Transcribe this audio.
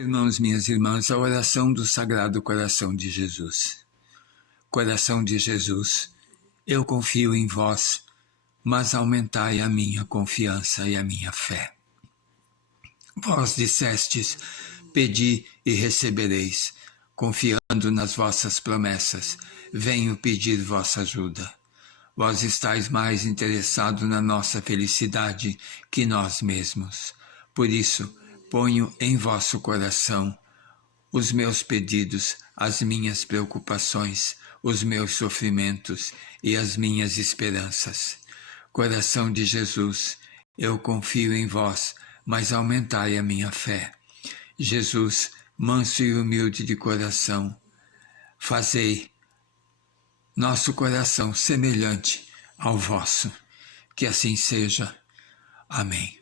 Irmãos, minhas irmãs, a oração do Sagrado Coração de Jesus. Coração de Jesus, eu confio em vós, mas aumentai a minha confiança e a minha fé. Vós dissestes, pedi e recebereis, confiando nas vossas promessas, venho pedir vossa ajuda. Vós estáis mais interessados na nossa felicidade que nós mesmos. Por isso, ponho em vosso coração os meus pedidos, as minhas preocupações, os meus sofrimentos e as minhas esperanças. Coração de Jesus, eu confio em vós, mas aumentai a minha fé. Jesus, manso e humilde de coração, fazei nosso coração semelhante ao vosso. Que assim seja. Amém.